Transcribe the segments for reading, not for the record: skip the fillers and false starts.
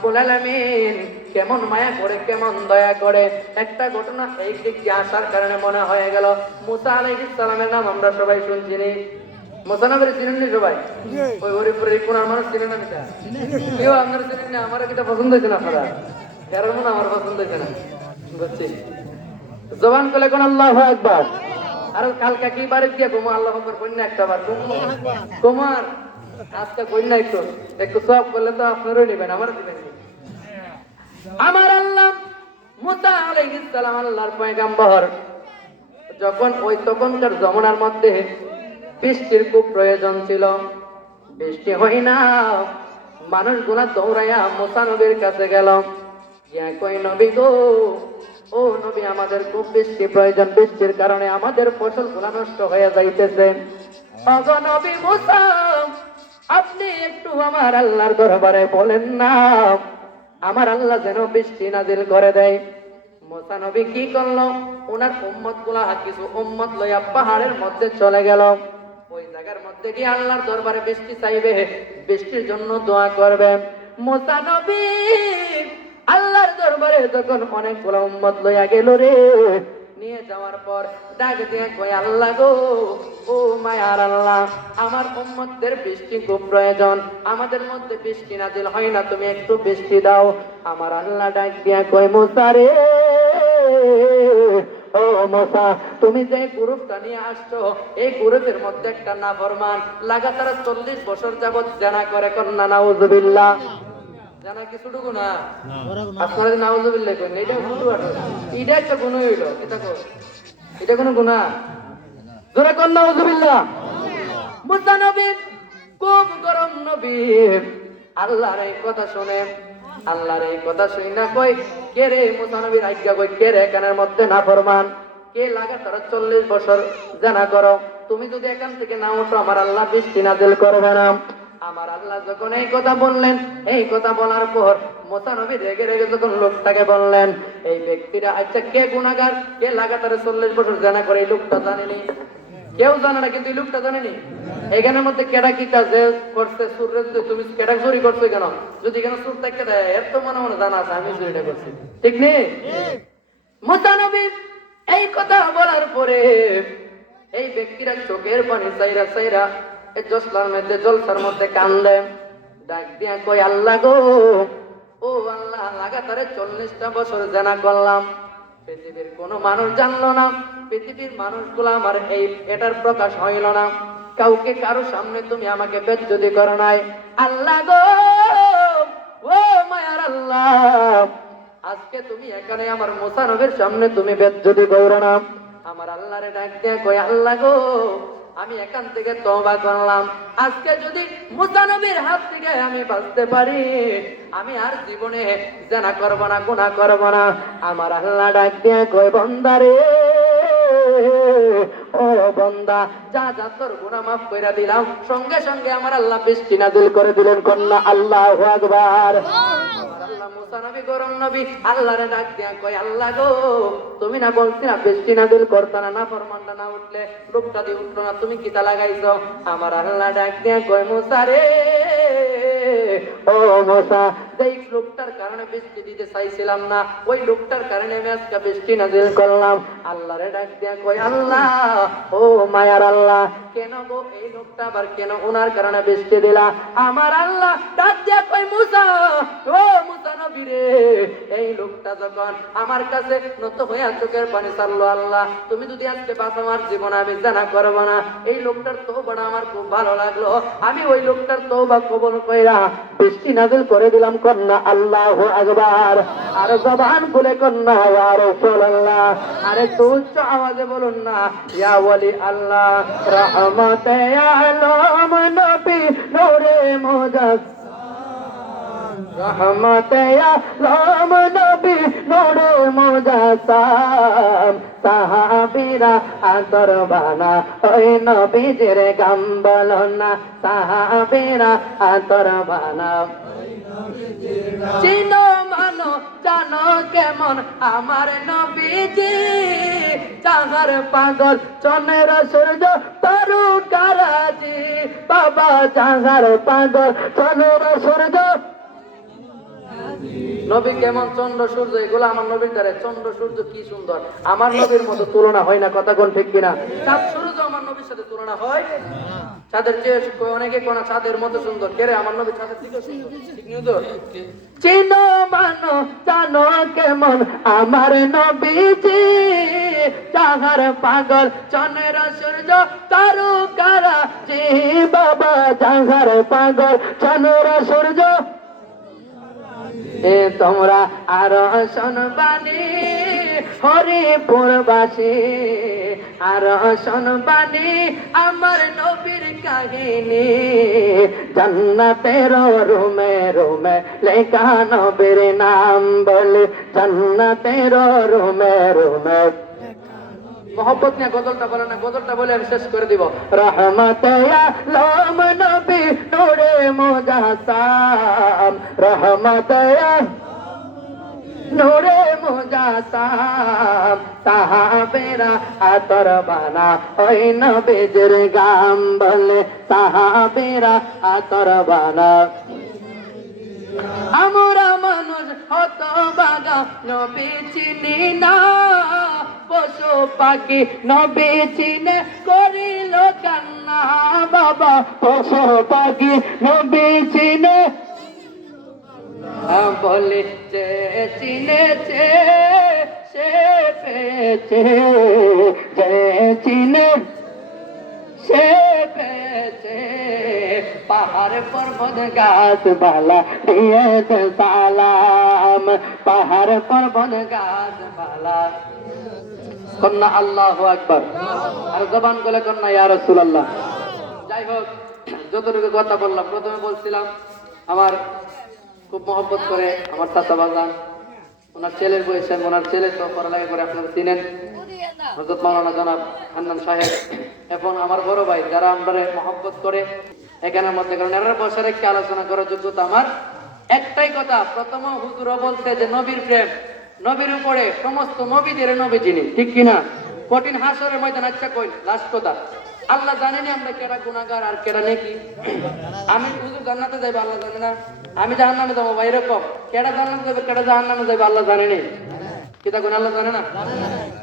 রব্বুল আলামিন কেমন মায়া করে, কেমন দয়া করে। একটা ঘটনা এই দিক দিয়ে আসার কারণে মনে হয়ে গেল, মুসা আলাইহিস সালামের নাম আমরা সবাই শুনছি নি। মুসা নবীর চিনেন নি সবাই? ওই হরিপুরের কোনার মানুষ চিনেন না? কেউ আপনারা চিনেন না? আমার এটা পছন্দ হয়েছে না আপনারা, কারণ আমার পছন্দ হয়েছে না, বুঝছি। জবান করলে কোন আল্লাহু আকবার। আর কালকে কি বারে গিয়ে ঘুমো আল্লাহু আকবার কইনা একটা বার কুমার আজকে কইনা একটু একটু সব করলে তো আপনারও নেবেন, আমার দিবেন। আমার আল্লাহ মুসা আলাইহিস সালাম আল্লাহর পয়গম্বর, যখন ওই তখনকার জমানার মধ্যে বৃষ্টির খুব প্রয়োজন ছিল, বৃষ্টি হয় না। মানুষগুলা দৌড়াইয়া মুসা নবীর কাছে গেল, গিয়া কই নবী গো, ও নবী আমাদের খুব বৃষ্টি প্রয়োজন, বৃষ্টির কারণে আমাদের ফসলগুলা নষ্ট হয়ে যাইতেছে। ওগো নবী মুসা, আপনি একটু আমার আল্লাহর দরবারে বলেন না, আমার আল্লাহ যেন বৃষ্টি নাজিল করে দেয়। মুসা নবী কি করলো, ওনার উম্মত গুলা কিছু উম্মত লইয়া পাহাড়ের মধ্যে চলে গেল। ওই জায়গার মধ্যে গিয়ে আল্লাহর দরবারে বৃষ্টি চাইবে, বৃষ্টির জন্য দোয়া করবে। মুসা নবী আল্লাহর দরবারে যখন অনেকগুলো উম্মত লইয়া গেল রে, নিয়ে যাওয়ার পর ডাক দিয়ে কই আল্লাহ গো, ও মায়ার আল্লাহ, আমার উম্মতদের বৃষ্টি খুব প্রয়োজন, আমাদের মধ্যে বৃষ্টি নাজিল হয় না, তুমি একটু বৃষ্টি দাও। আমার আল্লাহ ডাক দিয়া কই মুসা রে, ও মুসা, তুমি যে গ্রুপটা নিয়ে আসছো, এই গ্রুপের মধ্যে একটা নাফরমান লাগাতার 40 বছর যাবত জানা করে, কন্যা নাউজুবিল্লাহ। জানা কিছুটুকু না, আপনারা নাউজুবিল্লাহ করেন, এটা শুধু এটা একটা গুণ হইল, এটা কোনো গুণা? জোরে কর নাউজুবিল্লাহ। মুসা নবী খুব গরম নবী, আল্লাহর এই কথা শুনে, আল্লাহর এই কথা শুনে না কই, কে রে মুসা নবীর আজ্ঞা কই, কে রে এখানের মধ্যে নাফরমান, কে লাগাতার 40 বছর জানা করো, তুমি যদি এখান থেকে না ওঠো আমার আল্লাহ বৃষ্টি নাজিল করবে না। আমার আল্লাহ যখন এই কথা বললেন, এই কথা বলার পর মুসা নবী রেগে রেগে যখন লোকটাকে বললেন, এই ব্যক্তিরা আচ্ছা কে গুনাহগার, কে লাগাতার 40 বছর জানা করে, এই লোকটা জানেনি? কেউ জানে না, কিন্তু এই লোকটা জানেনি। এখানের মধ্যে কেডা কি কাজ করছে, সুরের তুমি কেডা চুরি করছো কেন, যদি এখানে সুর থাকতে দেয় এর তো মনে মনে জানা আছে আমি চুরিটা করছি, ঠিক নেই? মুসা নবী এই কথা বলার পরে এই ব্যক্তিরা চোখের পানি চাইরা চাইরা এই জসলার মধ্যে জলসার মধ্যে কান্দে, ডাক দিয়া কই আল্লাহ গো, ও আল্লাহ, লাগাতারে 40টা বছর জানা করলাম, পৃথিবীর কোন মানুষ জানলো না, পৃথিবীর মানুষগুলো আমার এটার প্রকাশ হইল না, কাউকে কারো সামনে তুমি আমাকে বেজ্জতি করো নাই। আল্লাহ গো, ও মায়ার আল্লাহ, আজকে তুমি এখানে আমার মুসা নবীর সামনে তুমি বেজ্জতি করো না। আমার আল্লাহরে ডাক দিয়ে কই আল্লাহ গো, আমি এখান থেকে তওবা করলাম, আজকে যদি মুসা নবীর হাত থেকে আমি বাঁচতে পারি, আমি আর জীবনে জিনা করব না, গুনাহ করব না। আমার আল্লাহ ডাক দিয়ে কই বান্দা রে, ও বান্দা, যা যা তোর গুনাহ মাফ কইরা দিলাম। সঙ্গে সঙ্গে আমার আল্লাহ বৃষ্টি নাজিল করে দিলেন, কন্যা আল্লাহু আকবার। মুসা নবী গরম নবী আল্লাহরে ডাক দিয়া কই আল্লাহ গো, তুমি না বলছি না বৃষ্টি নাজিল করতে না, না ফরমানটা না উঠলে লোকটা দিয়ে উঠলো না, তুমি কিতা লাগাইছো? আমার আল্লাহ ডাক দিয়া কই মুসা রে, ও মুসা, যেই লোকটার কারণে বৃষ্টি দিতে চাইছিলাম না, ওই লোকটার কারণে আমি আজকে বৃষ্টি নাজিল করলাম। আল্লাহরে ডাক দিয়া কই আল্লাহ, ও মায়ার আল্লাহ, কেন গো এই লোকটা আবার কেন ওনার কারণে বৃষ্টি দিলা? আমার আল্লাহ ডাক দিয়া কই মুসা, ও মুসা নবী রে, এই লোকটা যখন আমার কাছে নত হইয়া চোখের পানি ছাড়লো, আল্লাহ তুমি যদি আজকে বাঁচ আমার জীবনে আমি জানা করব না। এই লোকটার তওবাটা আমার খুব ভালো লাগলো, আমি ওই লোকটার তওবা কবুল কইরা বৃষ্টি নাজিল করে দিলাম, কন্যা আল্লাহু আকবার। আর জবান খুলে কন্যা ইয়া রাসূলুল্লাহ, আরে উচ্চ আওয়াজে বলুন না ইয়া ওয়ালি আল্লাহ, রহমতে আলম নবী নূরে মুজাসসাম, রহমতে আলম নবী নূরে মুজাসসাম, সাহাবীরা আতর বানা ওই নবীজির গাম বলো না, সাহাবীরা আতর বানা। চিনো মানো জানো কেমন আমার নবীজি, চাঁদের পাগল চনের সূর্য তারকারাজি, বাবা চাঁদের পাগল চনের সূর্য নবী কেমন, চন্দ্র সূর্য এগুলো আমার নবীর দ্বারা। চন্দ্র সূর্য কি সুন্দর, আমার নবীর মতো তুলনা হয় না, কথা কোন ঠিক কিনা? চাঁদ সূর্য আমার নবীর সাথে তুলনা হয়? চাঁদের চেয়ে অনেকে কোনা চাঁদের মতো সুন্দর, কে রে? আমার নবী চাঁদের থেকে সুন্দর, ঠিক নিউ তো? চিনো মানো জানো কেমন আমার নবীজি, চাহার পাগল চন্দ্র সূর্য তারকারা জি বাবা, চাহার পাগল চন্দ্র সূর্য। এ তোমরা আর শোনবানি হরিপুরবাসী, আর শোনবানি আমার নবীর কাহিনী, জান্নাতের রুমে রুমে লেখা নবীর নাম বলে, জান্নাতের রুমে রুমে। মোহব্বত নিয়ে গজলটা বলে না, গজলটা বলে আমি শেষ করে দিব। রহমতে আলম নবী নূরে মুজাসসাম, রহমতে নূরে মুজাসসাম, সাহাবেরা আতর বানা ওই নবীর গাম বলে, সাহাবেরা আতর বানা। আমরা মানুষ হত বাগা নবী চিনি না, পশু পাখি নবী চিনে করিল কান্না বাবা, পশু পাখি নবী চিনে বলে, যে চিনেছে সে পেয়েছে, যে চিনে সে পেয়েছে। পাহাড় পর্বত গাছপালা দিয়েছে সালাম, পাহাড় পর্বত গাছপালা। কন্যা আল্লাহু আকবার, আর জবান গলে কন্যা ইয়া রাসূলুল্লাহ। যাই হোক, যতটুকু কথা বললাম, প্রথমে বলছিলাম আমার খুব মহব্বত করে আমার চাচা বাজান, ওনার ছেলের বয়সে, ওনার ছেলে তো পড়ালেখা করে, আপনারা চিনেন হযরত মাওলানা জনাব হান্নান সাহেব, এবং আমার বড় ভাই যারা আমরা মহব্বত করে এখানের মধ্যে, কারণ এরা বসে রেখে আলোচনা করার যোগ্যতা আমার। একটাই কথা, প্রথম হুজুরও বলছে যে নবীর প্রেম, নবীর উপরে সমস্ত নবীদের নবী যিনি, ঠিক কিনা? কঠিন হাসরের ময়দান, আচ্ছা কই লাস্ট কথা, আল্লাহ জানেনি আমরা কেডা গুনাহগার আর কেডা নেকি। আমি হুজুর জান্নাতে যাইবে আল্লাহ জানে না, আমি জাহান্নামে যাবো ভাই, এরকম কেডা জান্নাতে যাবে কেডা জাহান্নামে যাইবে আল্লাহ জানেনি, কিতা কোন আল্লাহ জানে না?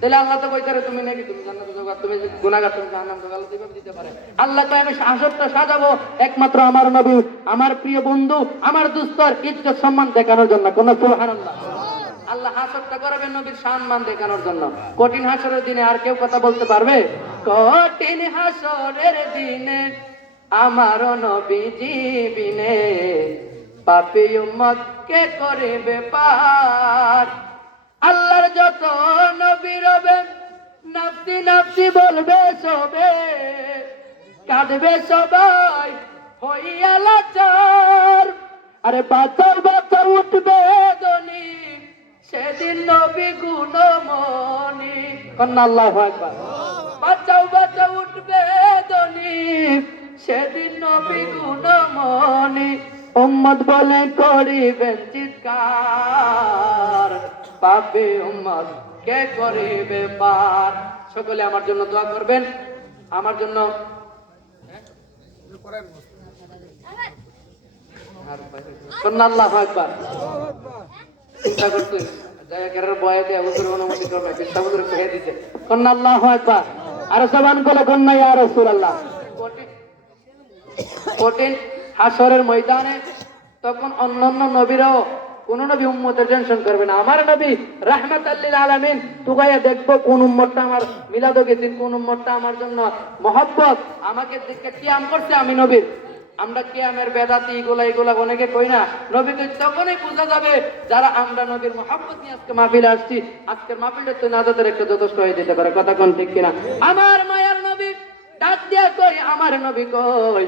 তাহলে আল্লাহ তো কইতারে তুমি নাকি তুমি জান্নাতে যাবে, তুমি গুনাহগার তুমি জাহান্নামে যাবে, আল্লাহ দিবে দিতে পারে। আল্লাহ কয় আমি হাসরটা সাজাবো একমাত্র আমার নবী, আমার প্রিয় বন্ধু, আমার দুস্তর ইজ্জত সম্মান দেখানোর জন্য। কোন সুবহানাল্লাহ। আল্লাহ হাসরটা করবেন নবীর সম্মান দেখানোর জন্য। কঠিন হাসরের দিনে আর কেউ কথা বলতে পারবে? কঠিন হাসরের দিনে আমার নবীজি বিনে পাপী উম্মত কে করিবে পার। আল্লাহর যত নবী রবে নাফসি নাফসি বলবে সবে, কাঁদবে সবাই হইয়া লাচার। আরে বাঁচাও বাঁচাও উঠবে দনি, সেদিন নবী গুণমণি। কন্যা আল্লাহু আকবার। বাঁচাও বাঁচাও উঠবে দনি, সেদিন নবী গুণমণি। উম্মত বলে করিবেন চিৎকার, পাপী উম্মত কে করিবে পার। সকলে আমার জন্য দোয়া করবেন, আমার জন্য। কন্যা আল্লাহু আকবার। চিন্তা করতে জায়গার বয়ে দিয়ে হুজুর অনুমতি করবে, চিন্তা করে কয়ে দিতে। কন্যা আল্লাহু আকবার। আর জবান বলে কন্যা ইয়া রাসূলুল্লাহ। কঠিন হাসরের ময়দানে তখন অন্যান্য নবীরাও, কোন নবী উম্মতের টেনশন করবে না। আমার নবী রাহমাতাল লিল আলামিন, তুগাইয়া দেখবো কোন উম্মতটা আমার মিলাদ গেছেন, কোন উম্মতটা আমার জন্য মহব্বত আমাকে দেখে কিয়াম করছে। আমি নবীর, আমরা কিয়ামের বেদাতি এগুলা অনেকে কই না, নবী তো তখনই বোঝা যাবে যারা আমরা নবীর মহব্বত নিয়ে আজকে মাহফিলে আসছি। আজকের মাহফিলটা তো নাজাতের একটা যথেষ্ট হয়ে যেতে পারে, কথা কোন ঠিক কিনা? আমার মায়ার নবী ডাক দিয়া কই, আমার নবী কই?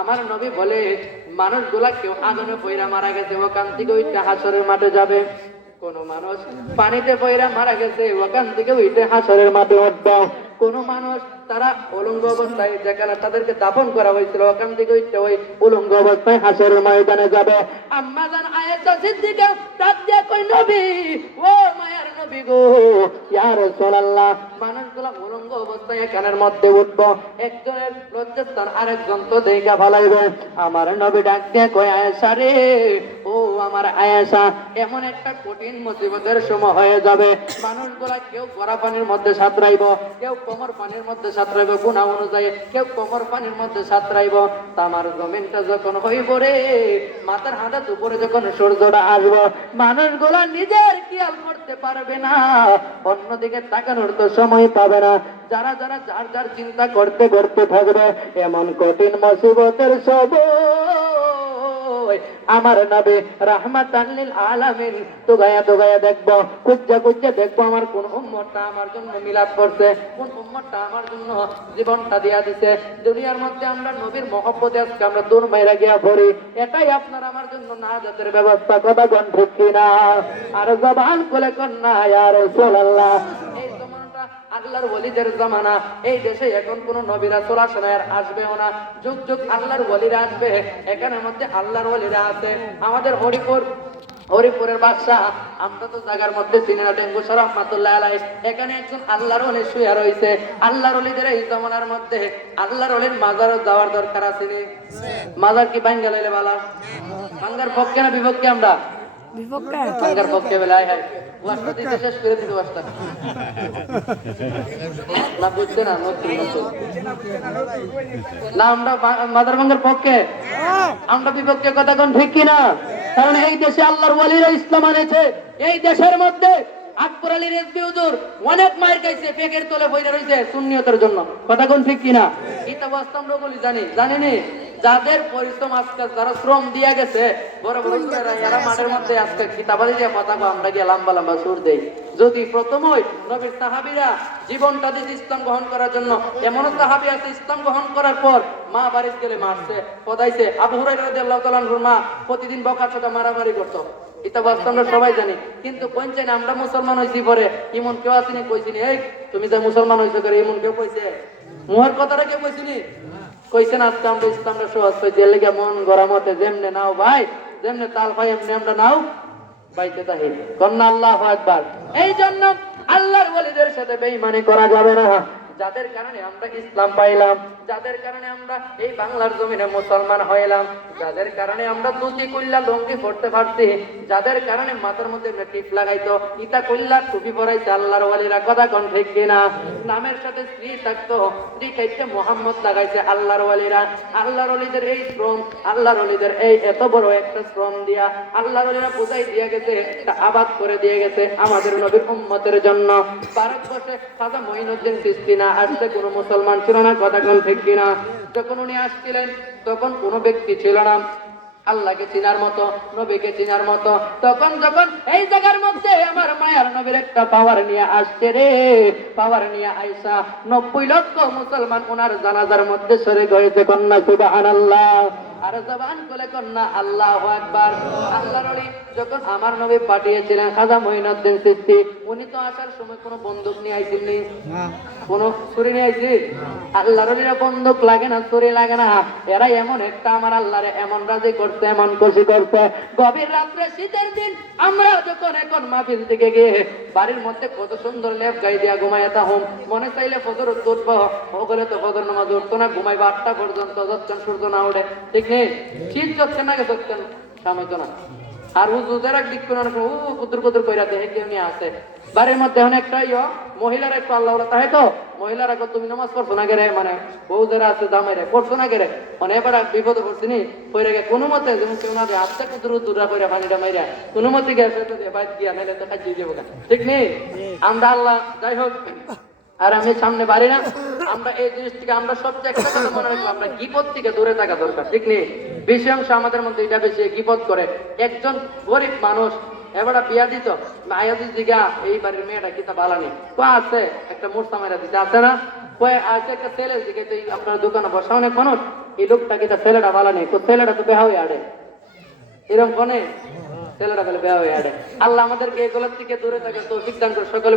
আমার নবী বলে মানুষগুলা কেউ আগুনে পয়রা মারা গেছে, ওখান থেকে ওইটা হাসরের মাঠে যাবে। কোন মানুষ পানিতে পয়রা মারা গেছে, ওখান থেকে ওইটা হাসরের মাঠে উঠবে। কোন মানুষ তারা উলঙ্গ অবস্থায় যেখানে তাদেরকে দাফন করা হয়েছিল, ওখান থেকে ওই উলঙ্গ অবস্থায় হাসরের ময়দানে যাবে। আম্মা জান আয়েশা সিদ্দিকা ডাক দিয়া কই নবী, ও মায়ার নবী গো, ইয়া রাসূলুল্লাহ। মানুষগুলা উলঙ্গ অবস্থায় এখানের মধ্যে উঠবো, একজনের লজ্জাস্থান আরেকজন তো দেখা ফেলাইবে। আমার নবী ডাক দিয়া কই আয়েশা রে, ও আমার আয়েশা, এমন একটা কঠিন মুসিবতের সময় হয়ে যাবে, মানুষগুলা কেউ গড়া পানির মধ্যে সাঁতরাইব, কেউ কোমর পানির মধ্যে সাঁতরাইব গুনাহ অনুযায়ী, কেউ কোমর পানির মধ্যে সাঁতরাইব। তামার জমিনটা যখন হইব রে, মাথার হাঁটাত উপরে যখন সূর্যটা আসবো, মানুষগুলা নিজের খেয়াল করতে পারবে না, অন্যদিকে তাকানোর তো সময় পাবে না। যারা যারা যার যার চিন্তা করতে করতে থাকবে, এমন কঠিন মুসিবতের সময় আমার নবী রাহমাতান লিল আলামিন তোগায়া দেখবো, কুজ্জা দেখবো আমার কোন উম্মতটা আমার জন্য মিলাদ করছে, কোন উম্মতটা আমার জন্য জীবনটা দিয়া দিছে। দুনিয়ার মধ্যে আমরা নবীর মহব্বতে আজকে আমরা দূর মাইরা গিয়া পড়ি, এটাই আপনার আমার জন্য নাজাতের ব্যবস্থা। কথা কোন ঠিক কিনা? আর জবান খুলে কোন না ইয়া রাসূলুল্লাহ। এই জমানাটা আল্লাহর ওলিদের জমানা, এই দেশে এখন কোন নবী রাসূল আসে না, আর আসবেও না। যুগ যুগ আল্লাহর ওলিরা আসবে, এখানের মধ্যে আল্লাহর ওলিরা আছে। আমাদের হরিপুরের বাদশাহ, আমরা তো জায়গার মধ্যে চিনি না, টেঙ্গুসর রহমাতুল্লাহ আলাইহি, এখানে একজন আল্লাহর ওলি শুয়ে রয়েছে। আল্লাহর ওলিদের এই জমানার মধ্যে আল্লাহর ওলির মাজারও যাওয়ার দরকার আছে নি? মাজার কি ভাঙ্গা লইলে বালা? ভাঙ্গার পক্ষে না বিপক্ষে? আমরা ভাঙ্গার পক্ষে বলে। আয় হায়, ওয়াজটা দিতে শেষ করে দিতে ওয়াজটা না, বুঝছে না, নতুন না, আমরা মাদার ভাঙ্গার পক্ষে, আমরা বিপক্ষে। কথা কোন ঠিক কিনা? কারণ এই দেশে আল্লাহর ওয়ালিরা ইসলাম আনেছে। এই দেশের মধ্যে আকবর আলী রেজভী হুজুর অনেক মায়ের খাইছে, পেকের তলে বইরা রইছে সুন্নিয়তের জন্য। কথা কোন ঠিক কিনা? কিতাব আমরা বলি জানিনি, যাদের পরিশ্রম আজকে, যারা শ্রম দিয়ে গেছে, বড় বড় সুরেরা, এরা মাঠের মধ্যে আজকে কিতাবাদি দিয়ে কথা আমরা গিয়ে লম্বা লম্বা সুর দেই। যদি প্রথমই নবীর সাহাবীরা জীবনটা দিতে ইসলাম গ্রহণ করার জন্য, এমন সাহাবী আছে ইসলাম গ্রহণ করার পর মা বাড়িতে গেলে মারছে, পদাইছে। আবু হুরায়রা রাদিয়াল্লাহু তাআলা আনহুর মা প্রতিদিন বকাঝকা মারামারি করতো। এটা বাস্তব আমরা সবাই জানি, কিন্তু কোন চাই না আমরা মুসলমান হইছি পরে এমন কেউ আসেনি কইছিনি, এই তুমি যে মুসলমান হইছো করে, এমন কেউ কইছে? মুহের কথাটা কেউ কইছিনি? কইছেন আজকে আমরা ইসলামটা সহজ পাইছি, এর লেগে মন গরমতে যেমনে নাও ভাই, যেমনে তাল ভাই এমনি আমরা নাও বাইতে তাহি কন্যা। আল্লাহু আকবার। এই জন্য আল্লাহর ওলিদের সাথে বেঈমানি করা যাবে না। যাদের কারণে আমরা ইসলাম পাইলাম, যাদের কারণে আমরা এই বাংলার জমিনে মুসলমান হইলাম, যাদের কারণে আমরা ধুতি কইল্লা লুঙ্গি পড়তে পারছি, যাদের কারণে মাথার মধ্যে টিপ লাগাইতো, ইতা কইল্লা টুপি পরাইছে আল্লাহর ওলিরা। কথা কোন ঠিক কিনা? নামের সাথে স্ত্রী থাকতো, স্ত্রী খাইতে মোহাম্মদ লাগাইছে আল্লাহর ওলিরা। আল্লাহর ওলিদের এই শ্রম, আল্লাহর ওলিদের এই এত বড় একটা শ্রম দিয়া আল্লাহর ওলিরা বুঝাই দিয়ে গেছে, একটা আবাদ করে দিয়ে গেছে আমাদের নবীর উম্মতের জন্য। ভারতবর্ষে খাজা মঈনুদ্দিন চিশতি না আসলে কোনো মুসলমান ছিল না। কথা কোন ঠিক কিনা? যখন উনি আসছিলেন তখন কোনো ব্যক্তি ছিল না আল্লাহকে চিনার মতো, নবীকে চিনার মতো। তখন যখন এই জায়গার মধ্যে আমার মায়ার নবীর একটা পাওয়ার নিয়ে আসছে রে, পাওয়ার নিয়ে আইসা 90 লক্ষ মুসলমান ওনার জানাজার মধ্যে শরীক হয়েছে। কন্যা সুবহানাল্লাহ। আর জবান খুলে কন্যা আল্লাহু আকবার। আল্লাহর ওলি যখন আমার নবী পাঠিয়েছিলেন খাজা মঈনুদ্দিন চিশতি, উনি তো আসার সময় কোনো বন্দুক নিয়ে আইছিলেন না, কোনো ছুরি নিয়ে আইছি? আল্লাহর ওলিরা বন্দুক লাগে না, ছুরি লাগে না। এরা এমন একটা আমার আল্লাহরে এমন রাজি করছে, এমন খুশি করছে। গভীর রাত্রে শীতের দিন আমরা যখন এখন মাহফিল থেকে গিয়ে বাড়ির মধ্যে কত সুন্দর লেপ গাই দিয়া ঘুমাইতা হোম, মনে চাইলে ফজর উঠবো, ওগুলো তো ফজর নামাজ উঠতো না, ঘুমাইবো 8টা পর্যন্ত যতক্ষণ সূর্য না ওঠে। ঠিক নেই? শীত যতক্ষণ না গেছে ততক্ষণ সামাইতো না। আর হুজুরদের এক দিক করে কুতুর কইরা দেখে কেউ নিয়ে আসে বাড়ির মধ্যে। এখন একটা মহিলারা একটু আল্লাহ তাই তো মহিলারা তুমি নামাজ পড়ছো না গেরে, মানে বউ যারা আছে জামাইরে পড়ছো না গেরে, মানে এবার বিপদে পড়ছিনি পড়ে গে কোনো মতে, যেমন কেউ না আসতে কুতুরা পড়া পানিটা মাইরা কোনো মতে গেছে বাইক গিয়া নাইলে তো খাইয়ে দেবো। ঠিক নেই? আমরা আল্লাহ যাই হোক, আর আমি সামনে বাড়ি না, আমরা এই জিনিস থেকে আমরা সবচেয়ে একটা কথা মনে রাখবো, আমরা গীপত থেকে দূরে থাকা দরকার। ঠিক নেই? বেশি অংশ আমাদের মধ্যে এটা বেশি গীপত করে। একজন গরিব মানুষ এবারে বিয়া দিত, মায়াদি দিঘা এই বাড়ির মেয়েটা কিতা বালানি কো আছে, একটা মোর্চা মেরা দিতে আছে না, কয়ে আছে একটা ছেলে দিকে, তো আপনার দোকানে বসা অনেক মানুষ, এই লোকটা কিতা ছেলেটা বালানি, তো ছেলেটা তো বেহা হয়ে আড়ে, এরকম কনে ছেলেটা বলে বেহা হয়ে আড়ে। আল্লাহ আমাদেরকে এগুলোর থেকে দূরে থাকে তৌফিক দান করে সকলে।